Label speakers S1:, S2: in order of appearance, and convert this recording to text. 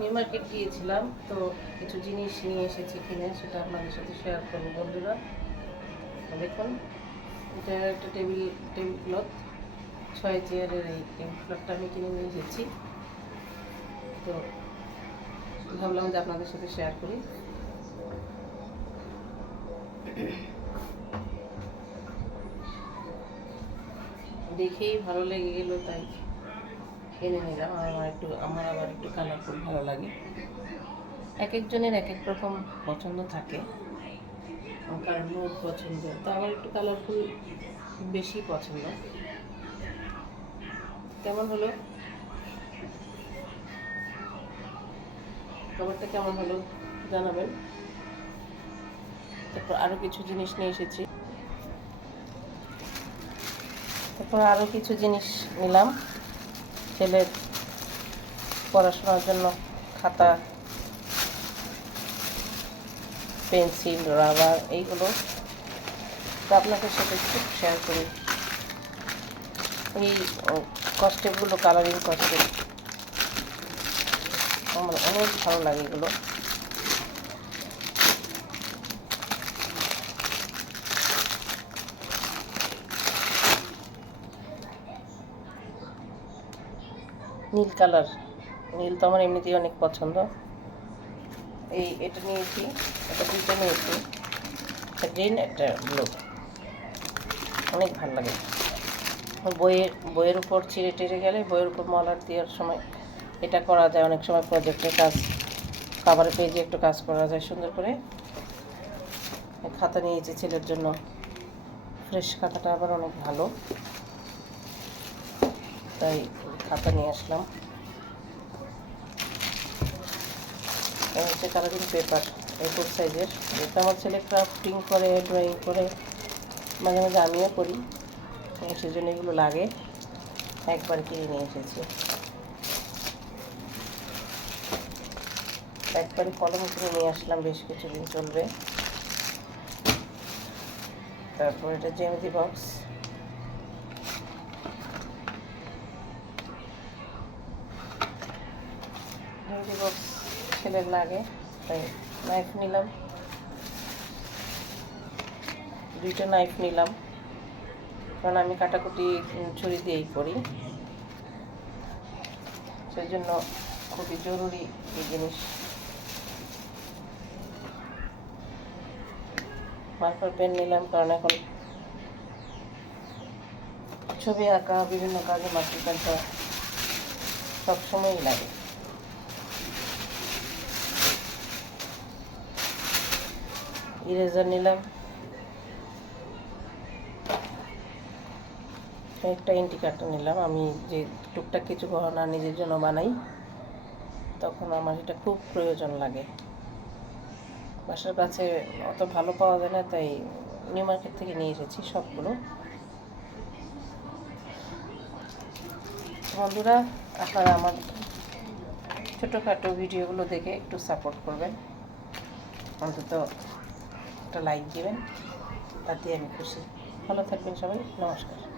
S1: New market গিয়েছিলাম, তো কিছু জিনিস নিয়ে এসেছি কিনে, সেটা আপনাদের সাথে শেয়ার করব বন্ধুরা। দেখুন, এটা একটা টেবিল টেবিল ক্লথ ছয় চেয়ারের এই টেবিল ক্লথটা আমি কিনে নিয়ে এসেছি। তো ভাবলাম যে আপনাদের সাথে শেয়ার করি। দেখেই ভালো লেগে গেল, তাই। কিনে নিলাম। আমার একটু, আমার আবার একটু কালারফুল ভালো লাগে। এক একজনের এক এক রকম পছন্দ থাকে। কার মুড পছন্দ, তো আমার একটু কালারফুল বেশি পছন্দ। কেমন হলো? খাবারটা কেমন হলো? জানাবেন। তারপর আরও কিছু জিনিস নিয়ে এসেছি। তারপর আরও কিছু জিনিস নিলাম। ছেলের পড়াশোনার জন্য খাতা, পেন্সিল, রাবার এইগুলো আপনাদের সাথে একটু শেয়ার করি। এই কস্টেপগুলো কালারিং কস্টেপ আমার অনেক ভালো লাগে এগুলো। নীল কালার। নীল তো আমার এমনিতেই অনেক পছন্দ। এই এটা নিয়েছি, এটা দুটো নিয়েছি। একটা গ্রিন, একটা ব্লু। অনেক ভালো লাগে। বইয়ের বইয়ের উপর ছিঁড়ে টেরে গেলে, বইয়ের উপর মলার দেওয়ার সময় এটা করা যায়। অনেক সময় প্রজেক্টের কাজ কাভারে পেজে একটু কাজ করা যায় সুন্দর করে। খাতা নিয়েছি ছেলের জন্য। ফ্রেশ খাতাটা আবার অনেক ভালো। তাই খাতা নিয়ে আসলাম। হচ্ছে কালারিং পেপার, এই ফোর সাইজের এটা আমার ছেলে ক্রাফটিং করে ড্রয়িং করে। মাঝে মাঝে আমিও করি সেই জন্য এগুলো লাগে। একবার কিনে নিয়ে এসেছি। একবারই কলম কিনে নিয়ে আসলাম, বেশ কিছুদিন চলবে। তারপর এটা জেমিতি বক্স ছেলের লাগে, তাই নাইফ নিলাম। দুইটা নাইফ নিলাম, কারণ আমি কাটাকুটি ছুরি দিয়েই করি। সেই জন্য খুবই জরুরি এই জিনিস। মার্কার পেন নিলাম, কারণ এখন ছবি আঁকা বিভিন্ন কাজে মার্কার পেনটা সবসময়ই লাগে। ইরেজার নিলাম। একটা ইন্টিকারটা নিলাম। আমি যে টুকটাক কিছু গহনা নিজের জন্য বানাই, তখন আমার এটা খুব প্রয়োজন লাগে। বাসার কাছে অত ভালো পাওয়া যায় না, তাই নিউ মার্কেট থেকে নিয়ে এসেছি সবগুলো। বন্ধুরা, আপনারা আমার ছোটোখাটো ভিডিওগুলো দেখে একটু সাপোর্ট করবেন। অন্তত একটা লাইক দেবেন তাতে আমি খুশি। ভালো থাকবেন সবাই নমস্কার।